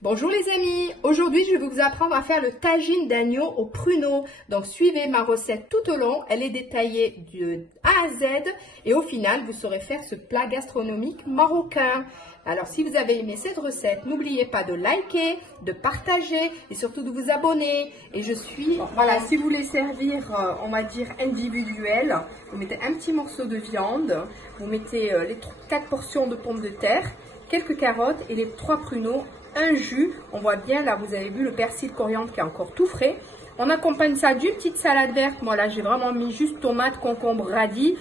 Bonjour les amis, aujourd'hui je vais vous apprendre à faire le tagine d'agneau au pruneau. Donc suivez ma recette tout au long, elle est détaillée de A à Z et au final vous saurez faire ce plat gastronomique marocain. Alors si vous avez aimé cette recette, n'oubliez pas de liker, de partager et surtout de vous abonner. Et je suis, voilà, si vous voulez servir, on va dire individuel, vous mettez un petit morceau de viande, vous mettez les 4 portions de pommes de terre, quelques carottes et les 3 pruneaux. Un jus, on voit bien là, vous avez vu le persil coriandre qui est encore tout frais. On accompagne ça d'une petite salade verte. Moi là j'ai vraiment mis juste tomates, concombres, radis.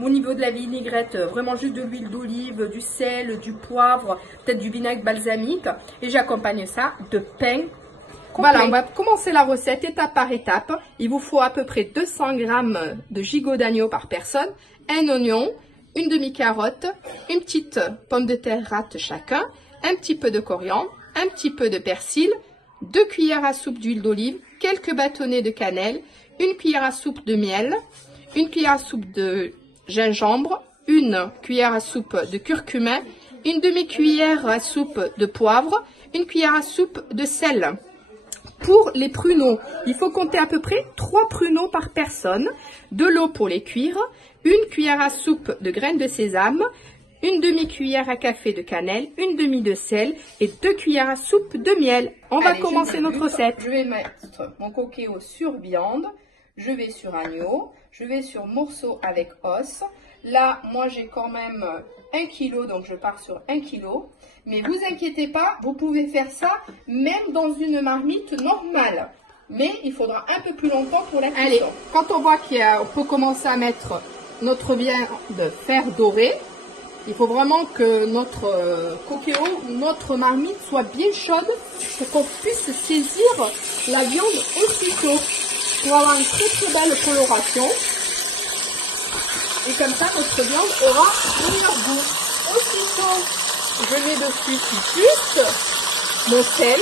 Au niveau de la vinaigrette, vraiment juste de l'huile d'olive, du sel, du poivre, peut-être du vinaigre balsamique. Et j'accompagne ça de pain complet. Voilà, on va commencer la recette étape par étape. Il vous faut à peu près 200 g de gigot d'agneau par personne, un oignon, une demi-carotte, une petite pomme de terre rate chacun, un petit peu de coriandre, un petit peu de persil, 2 cuillères à soupe d'huile d'olive, quelques bâtonnets de cannelle, une cuillère à soupe de miel, une cuillère à soupe de gingembre, une cuillère à soupe de curcuma, une demi-cuillère à soupe de poivre, une cuillère à soupe de sel. Pour les pruneaux, il faut compter à peu près 3 pruneaux par personne, de l'eau pour les cuire, une cuillère à soupe de graines de sésame, une demi-cuillère à café de cannelle, une demi de sel et 2 cuillères à soupe de miel. On va commencer notre recette. Je vais mettre mon coquillot sur viande, je vais sur agneau, je vais sur morceau avec os. Là, moi j'ai quand même 1 kg, donc je pars sur 1 kg. Mais vous inquiétez pas, vous pouvez faire ça même dans une marmite normale. Mais il faudra un peu plus longtemps pour la cuisson. Allez, quand on voit qu'on peut commencer à mettre notre viande fer doré, il faut vraiment que notre coquillot, notre marmite soit bien chaude pour qu'on puisse saisir la viande aussitôt pour avoir une très belle coloration. Et comme ça, notre viande aura meilleur goût. Aussitôt, je mets dessus juste mon sel.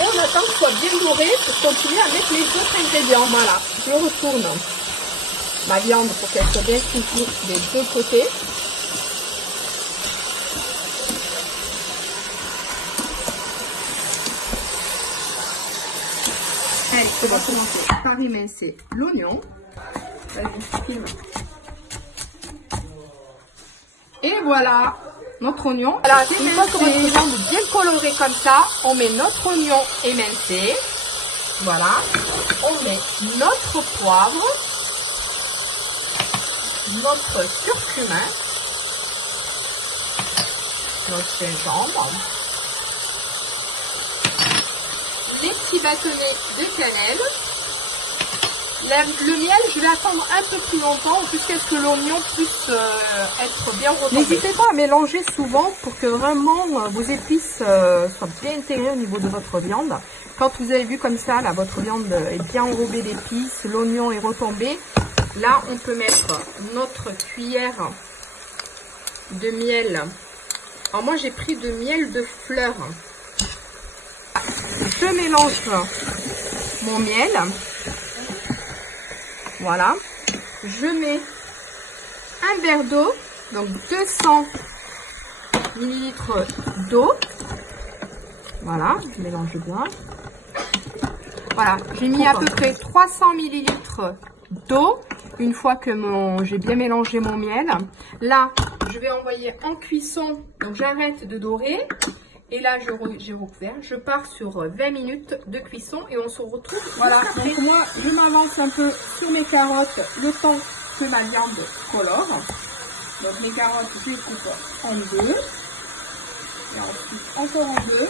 On attend que ce soit bien doré pour continuer à mettre les autres ingrédients. Voilà, je retourne ma viande pour qu'elle soit bien cuite des deux côtés. Allez, on va commencer par émincer l'oignon. Et voilà notre oignon. Voilà, une fois que votre viande est bien colorée comme ça, on met notre oignon émincé. Voilà, on met notre poivre, notre curcuma, notre gingembre, les petits bâtonnets de cannelle. Le miel, je vais attendre un peu plus longtemps jusqu'à ce que l'oignon puisse être bien retombé. N'hésitez pas à mélanger souvent pour que vraiment vos épices soient bien intégrées au niveau de votre viande. Quand vous avez vu comme ça, là, votre viande est bien enrobée d'épices, l'oignon est retombé. Là, on peut mettre notre cuillère de miel. Alors moi, j'ai pris de miel de fleur. Je mélange mon miel. Voilà. Je mets un verre d'eau, donc 200 ml d'eau. Voilà, je mélange bien. Voilà, j'ai mis à peu près 300 ml d'eau. Une fois que j'ai bien mélangé mon miel, là, je vais envoyer en cuisson. Donc, j'arrête de dorer. Et là, j'ai recouvert. Je pars sur 20 minutes de cuisson et on se retrouve. Voilà, donc moi, je m'avance un peu sur mes carottes le temps que ma viande colore. Donc, mes carottes, je les coupe en deux. Et ensuite, encore en deux.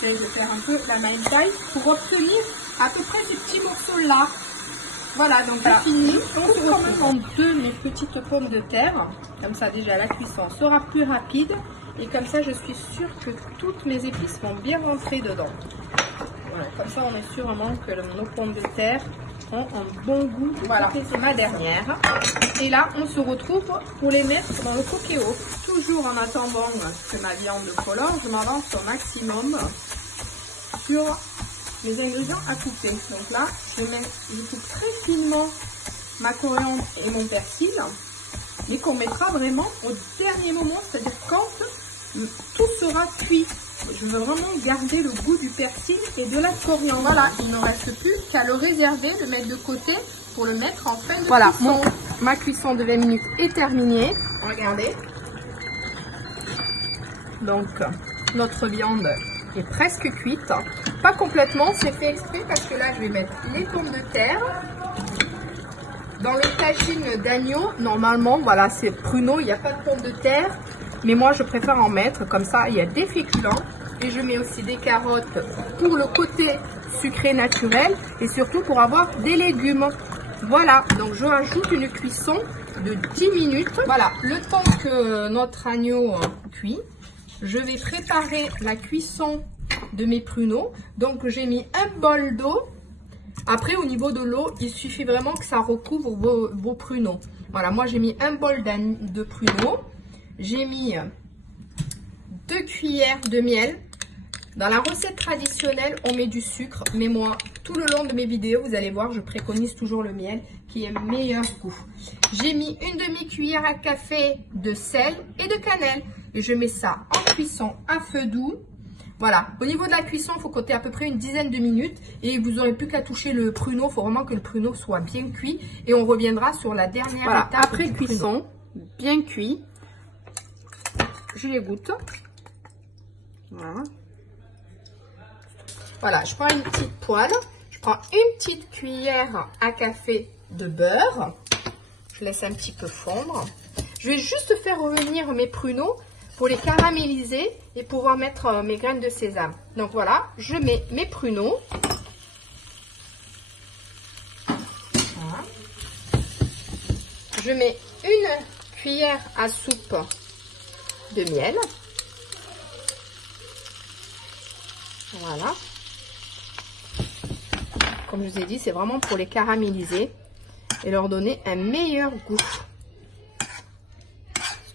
J'essaie de faire un peu la même taille pour obtenir à peu près ces petits morceaux là. Voilà, donc c'est fini. On coupe quand même en deux mes petites pommes de terre. Comme ça, déjà, la cuisson sera plus rapide. Et comme ça, je suis sûre que toutes mes épices vont bien rentrer dedans. Voilà, comme ça, on est sûr vraiment que nos pommes de terre ont un bon goût. Voilà, c'est ma dernière. Et là, on se retrouve pour les mettre dans le coquillot. Toujours en attendant que ma viande colore, je m'avance au maximum sur mes ingrédients à couper. Donc là, je coupe très finement ma coriandre et mon persil, mais qu'on mettra vraiment au dernier moment, c'est-à-dire quand tout sera cuit. Je veux vraiment garder le goût du persil et de la coriandre. Voilà, il ne me reste plus qu'à le réserver, le mettre de côté pour le mettre en fin de cuisson. Ma cuisson de 20 minutes est terminée. Regardez. Donc, notre viande est presque cuite. Pas complètement, c'est fait exprès parce que là, je vais mettre les pommes de terre. Dans le tagine d'agneau, normalement, voilà, c'est pruneau, il n'y a pas de pommes de terre. Mais moi, je préfère en mettre, comme ça, il y a des féculents. Et je mets aussi des carottes pour le côté sucré naturel et surtout pour avoir des légumes. Voilà, donc je rajoute une cuisson de 10 minutes. Voilà, le temps que notre agneau cuit, je vais préparer la cuisson de mes pruneaux. Donc j'ai mis un bol d'eau. Après, au niveau de l'eau, il suffit vraiment que ça recouvre vos pruneaux. Voilà, moi j'ai mis un bol de pruneaux. J'ai mis 2 cuillères de miel. Dans la recette traditionnelle, on met du sucre. Mais moi, tout le long de mes vidéos, vous allez voir, je préconise toujours le miel qui est meilleur goût. J'ai mis une demi-cuillère à café de sel et de cannelle. Et je mets ça en cuisson à feu doux. Voilà, au niveau de la cuisson, il faut compter à peu près une dizaine de minutes. Et vous n'aurez plus qu'à toucher le pruneau. Il faut vraiment que le pruneau soit bien cuit. Et on reviendra sur la dernière étape. Après cuisson, bien cuit. Je les goûte. Voilà. Voilà, je prends une petite poêle. Je prends une petite cuillère à café de beurre. Je laisse un petit peu fondre. Je vais juste faire revenir mes pruneaux pour les caraméliser et pouvoir mettre mes graines de sésame. Donc voilà, je mets mes pruneaux. Voilà. Je mets une cuillère à soupe de miel. Voilà. Comme je vous ai dit, c'est vraiment pour les caraméliser et leur donner un meilleur goût.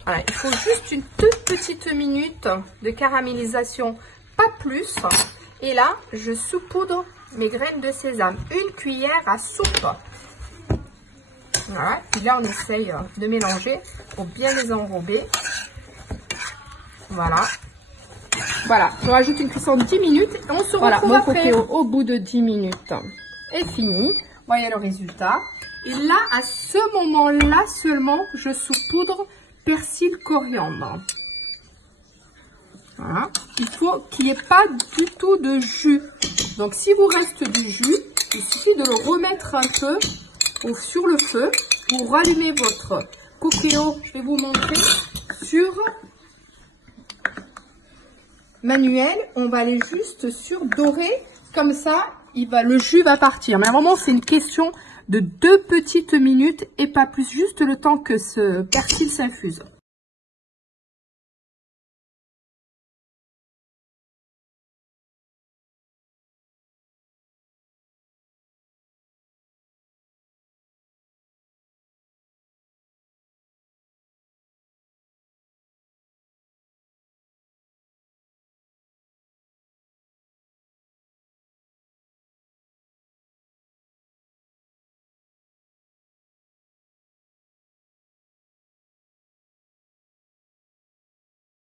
Voilà, il faut juste une toute petite minute de caramélisation, pas plus. Et là, je saupoudre mes graines de sésame, une cuillère à soupe. Voilà, puis là on essaye de mélanger pour bien les enrober. Voilà. Voilà, je rajoute une cuisson de 10 minutes et on se retrouve après. Mon coquillot au bout de 10 minutes est fini. Voyez le résultat. Et là, à ce moment-là seulement, je saupoudre persil coriandre. Voilà. Il faut qu'il n'y ait pas du tout de jus. Donc, si vous reste du jus, il suffit de le remettre un peu sur le feu pour rallumer votre coquillot. Je vais vous montrer sur manuel. On va aller juste sur doré. Comme ça, le jus va partir. Mais vraiment, c'est une question de 2 petites minutes et pas plus, juste le temps que ce persil s'infuse.